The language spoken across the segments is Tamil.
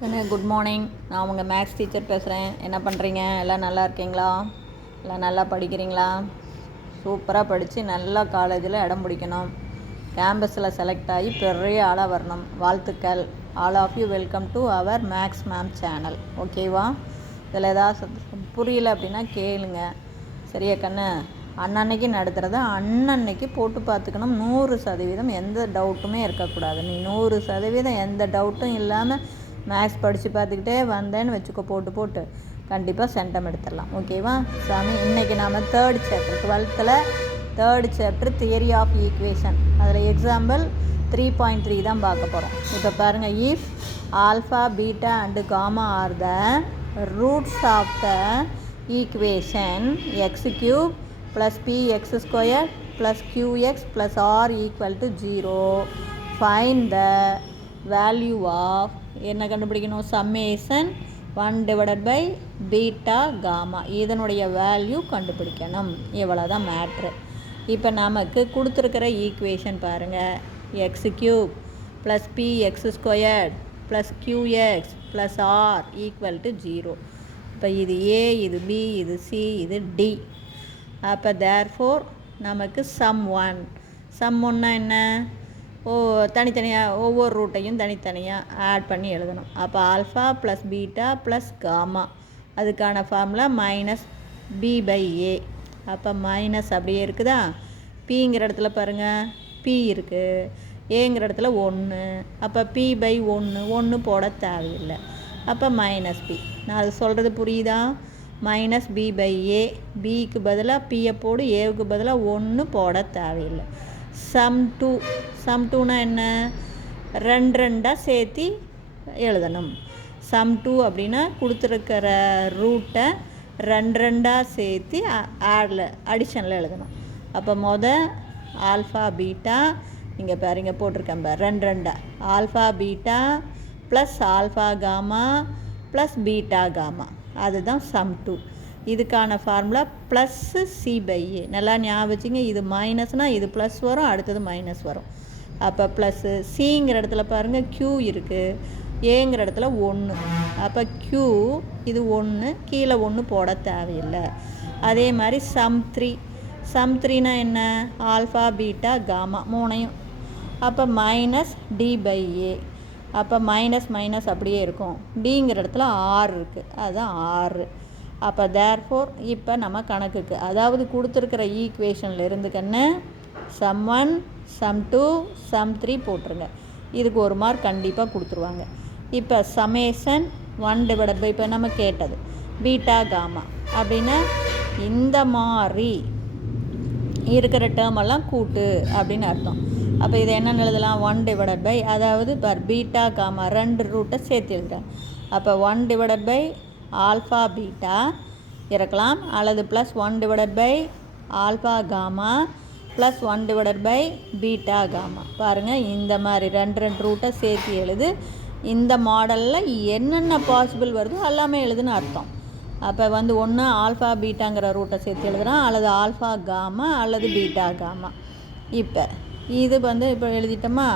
கண்ணு குட் மார்னிங். நான் உங்கள் மேக்ஸ் டீச்சர் பேசுகிறேன். என்ன பண்ணுறீங்க? எல்லாம் நல்லா இருக்கீங்களா? எல்லாம் நல்லா படிக்கிறீங்களா? சூப்பராக படித்து நல்லா காலேஜில் இடம் பிடிக்கணும். கேம்பஸில் செலக்ட் ஆகி பெரிய ஆளாக வரணும். வாழ்த்துக்கள். All of you welcome to our maths ma'am channel. ஓகேவா? இதில் ஏதாவது புரியல அப்படின்னா கேளுங்க. சரியா கண்ணு? அன்னன்னைக்கு நடத்துகிறத அன்னன்னைக்கு போட்டு பார்த்துக்கணும். 100% எந்த டவுட்டுமே இருக்கக்கூடாது. நீ 100% எந்த டவுட்டும் இல்லாமல் மேக்ஸ் படித்து பார்த்துக்கிட்டே வந்தேன்னு வச்சுக்கோ, போட்டு கண்டிப்பாக சென்டம் எடுத்துடலாம். ஓகேவா சாமி? இன்றைக்கி நாம் third chapter 12th third chapter theory of equation, அதில் எக்ஸாம்பிள் 3.3 தான் பார்க்க போகிறோம். இப்போ பாருங்கள், if alpha beta and gamma are the roots of the equation x cube plus p x square plus q x plus r equal to 0, find the value of என்ன கண்டுபிடிக்கணும்? சம்மேஷன் 1/, பீட்டா காமா, இதனுடைய வேல்யூ கண்டுபிடிக்கணும். இவ்வளோ தான் மேட்ரு. இப்போ நமக்கு கொடுத்துருக்கிற ஈக்குவேஷன் பாருங்கள், x cube plus p X squared plus q x plus r equal to 0. இப்போ இது ஏ, இது பி, இது சி, இது டி. அப்போ தேர்ஃபோர் நமக்கு சம் ஒன்னா என்ன? தனித்தனியாக ஒவ்வொரு ரூட்டையும் தனித்தனியாக ஆட் பண்ணி எழுதணும். அப்போ alpha plus beta plus gamma, அதுக்கான ஃபார்முலா -b/a. அப்போ மைனஸ் அப்படியே இருக்குதா? பிங்கிற இடத்துல பாருங்கள், பி இருக்குது, ஏங்கிற இடத்துல 1. அப்போ p/1 போட தேவையில்லை. அப்போ -b. நான் அது சொல்கிறது புரியுதா? -b/a, பிக்கு பதிலாக பியை போடு, ஏவுக்கு பதிலாக 1 போட தேவையில்லை. சம் 2னா என்ன? 2 சேர்த்து எழுதணும். சம் 2 அப்படின்னா கொடுத்துருக்கிற ரூட்டை 2 சேர்த்து அடிஷனில் எழுதணும். அப்போ ஆல்ஃபா பீட்டா, இங்கே பாருங்க போட்டிருக்கேன் பாரு, 2 alpha beta plus alpha gamma plus beta gamma, அதுதான் சம் 2. இதுக்கான ஃபார்முலா +c/a. நல்லா ஞாபகம் வச்சுங்க. இது மைனஸ்னால் இது ப்ளஸ் வரும், அடுத்தது மைனஸ் வரும். அப்போ ப்ளஸ்ஸு. சிங்கிற இடத்துல பாருங்கள் q இருக்குது, ஏங்கிற இடத்துல 1. அப்போ q இது 1, கீழே 1 போட தேவையில்லை. அதே மாதிரி சம் 3னா என்ன? Alpha beta gamma 3. அப்போ -d/a. அப்போ மைனஸ் அப்படியே இருக்கும். டிங்கிற இடத்துல 6 இருக்குது, அதுதான் 6. அப்போ தேர்ஃபோர் இப்போ நம்ம கணக்குக்கு, அதாவது கொடுத்துருக்கிற ஈக்குவேஷனில் இருந்துக்கன்னு சம் 1, சம் 2, சம் 3 போட்டுருங்க. இதுக்கு 1 மார்க் கண்டிப்பாக கொடுத்துருவாங்க. இப்போ சமேஷன் 1/, இப்போ நம்ம கேட்டது பீட்டா காமா அப்படின்னா இந்த மாதிரி இருக்கிற டேர்மெல்லாம் கூட்டு அப்படின்னு அர்த்தம். அப்போ இதை என்னென்னு எழுதலாம்? 1/, அதாவது பீட்டா காமா 2 ரூட்டை சேர்த்து எழுதுகிறேன். அப்போ 1/, ஆல்ஃபா பீட்டா இருக்கலாம், அல்லது +1/, alpha gamma plus 1/, beta gamma. பாருங்கள், இந்த மாதிரி 2 ரூட்டை சேர்த்து எழுது. இந்த மாடலில் என்னென்ன பாசிபிள் வருதோ எல்லாமே எழுதுன்னு அர்த்தம். அப்போ ஒன்று ஆல்ஃபா பீட்டாங்கிற ரூட்டை சேர்த்து எழுதுகிறான், அல்லது ஆல்ஃபா காமா அல்லது பீட்டா காமா. இப்போ இது இப்போ எழுதிட்டோமா?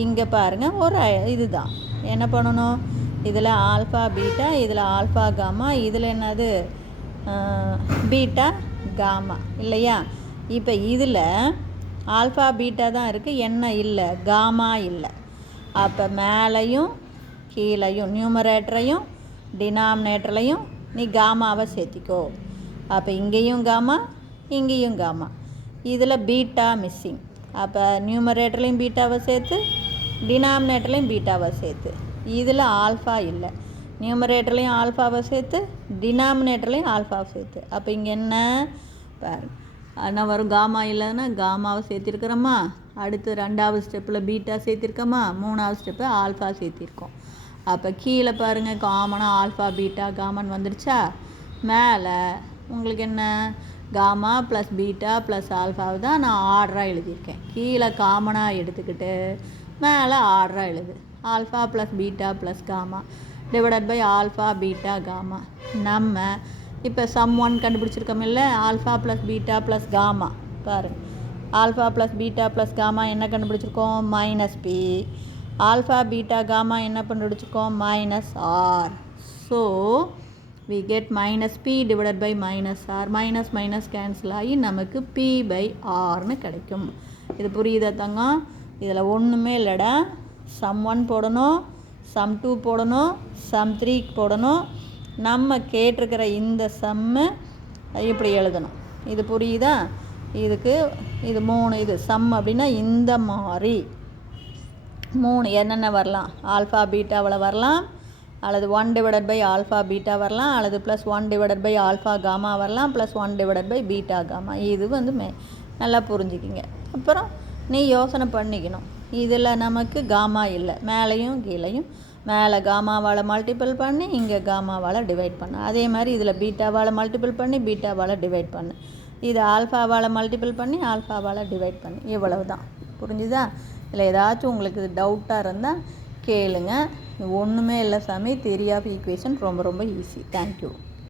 இங்கே பாருங்கள், ஒரு இதுதான் என்ன பண்ணணும்? இதில் ஆல்ஃபா பீட்டா, இதில் ஆல்ஃபா காமா, இதில் என்னது பீட்டா காமா இல்லையா? இப்போ இதில் ஆல்ஃபா பீட்டா தான் இருக்குது, என்ன இல்லை? காமா இல்லை. அப்போ மேலேயும் கீழையும் நியூமரேட்டரையும் டினாமினேட்டர்லையும் நீ காமாவை சேர்த்திக்கோ. அப்போ இங்கேயும் காமா, இங்கேயும் காமா. இதில் பீட்டா மிஸ்ஸிங். அப்போ நியூமரேட்டர்லையும் பீட்டாவை சேர்த்து, டினாமினேட்டர்லையும் பீட்டாவை சேர்த்து. இதில் ஆல்ஃபா இல்லை, நியூமரேட்டர்லையும் ஆல்ஃபாவை சேர்த்து, டினாமினேட்டர்லையும் ஆல்ஃபாவை சேர்த்து. அப்போ இங்கே என்ன பாரு, என்ன வரும்? காமா இல்லைன்னா காமாவை சேர்த்திருக்கிறோமா, அடுத்து 2வது ஸ்டெப்பில் பீட்டா சேர்த்திருக்கோமா, 3வது ஸ்டெப்பு ஆல்ஃபா சேர்த்திருக்கோம். அப்போ கீழே பாருங்கள், காமனாக ஆல்ஃபா பீட்டா காமன் வந்துடுச்சா? மேலே உங்களுக்கு என்ன? காமா ப்ளஸ் பீட்டா ப்ளஸ் ஆல்ஃபாவை தான் நான் ஆர்டராக எழுதியிருக்கேன். கீழே காமனாக எடுத்துக்கிட்டு மேலே ஆர்டராக எழுது. Alpha plus beta plus gamma / alpha beta gamma. நம்ம இப்போ சம் 1 கண்டுபிடிச்சிருக்கோம் இல்லை? Alpha plus beta plus gamma. பாருங்கள், alpha plus beta plus gamma என்ன கண்டுபிடிச்சிருக்கோம்? -p. ஆல்ஃபா பீட்டா காமா என்ன கண்டுபிடிச்சிக்கோம் minus R. So we get minus p divided by minus r. Minus minus cancel ஆகி நமக்கு p by rன்னு கிடைக்கும். இது புரியுதா தங்கம்? இதில் ஒன்றுமே இல்லைடா. சம் 1 போடணும், சம் 2 போடணும், சம் 3 போடணும். நம்ம கேட்டிருக்கிற இந்த சம்மு இப்படி எழுதணும். இது புரியுதா? இதுக்கு இது 3 இது சம் அப்படின்னா இந்த மாதிரி 3 என்னென்ன வரலாம்? ஆல்ஃபா பீட்டாவில் வரலாம், அல்லது 1 டிவைடட் பை ஆல்ஃபா பீட்டா வரலாம், அல்லது plus 1 divided by alpha gamma வரலாம், plus 1 divided by beta gamma. இது வந்து நல்லா புரிஞ்சுக்கிங்க. அப்புறம் நீ யோசனை பண்ணிக்கணும். இதில் நமக்கு காமா இல்லை, மேலேயும் கீழையும். மேலே காமாவால் மல்டிபிள் பண்ணி இங்கே காமாவால் டிவைட் பண்ணு. அதே மாதிரி இதில் பீட்டாவால் மல்டிபிள் பண்ணி பீட்டாவால் டிவைட் பண்ணு. இது ஆல்ஃபாவால் மல்டிபிள் பண்ணி ஆல்ஃபாவால் டிவைட் பண்ணு. இவ்வளவு தான். புரிஞ்சுதா? இல்லை ஏதாச்சும் உங்களுக்கு டவுட்டாக இருந்தால் கேளுங்க. ஒன்றுமே இல்லை சாமி. தியரி ஆஃப் ஈக்குவேஷன் ரொம்ப ரொம்ப ஈஸி. தேங்க்யூ.